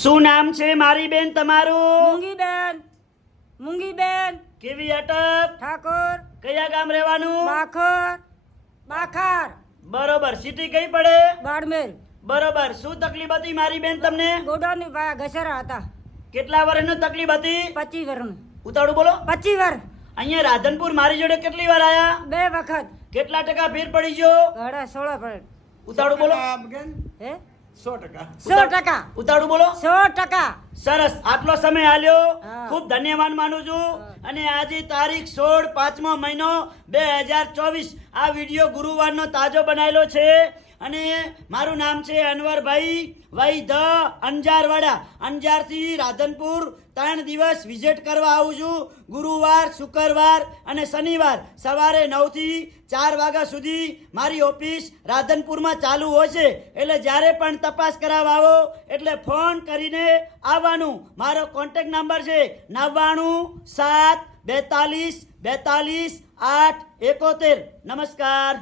શું નામ છે મારી બેન તમારું? મૂંગીબેન કેવી અટક? ઠાકોર કયા ગામ રહેવાનું? બાખર બરોબર. સિટી કઈ પડે? બાડમેલ બરોબર. શું તકલીફ હતી મારી બેન તમને? ગોડાની ઘસરા હતા. કેટલા વર્ષની તકલીફ હતી? 25 વર્ષનું. ઉતાળું બોલો. 25 વર્ષ. અહીંયા રાધનપુર મારી જોડે કેટલી વાર આયા? 2 વખત. કેટલા ટકા ફેર પડી ગયો? ઘડા 16%. ઉતાળું બોલો. હે 100%. ઉતાળું બોલો. 100%. સરસ. આટલો સમય આલ્યો, હા. ખૂબ ધન્યવાદ માનું છું. અને આજે તારીખ 16 5મો મહિનો 2024 આ વિડીયો ગુરુવારનો તાજો બનાવેલો છે. અને મારું નામ છે અનવરભાઈ વૈ ધ અંજારવાડા. અંજારથી રાધનપુર 3 દિવસ વિઝિટ કરવા આવું છું. ગુરુવાર, શુક્રવાર અને શનિવાર સવારે 9 થી 4 વાગ્યા સુધી મારી ઓફિસ રાધનપુરમાં ચાલુ હોય છે. એટલે જ્યારે પણ તપાસ કરાવવા આવો એટલે ફોન કરીને આવવાનું. મારો કોન્ટેક્ટ નંબર છે 99 7 42 42 8 71. નમસ્કાર.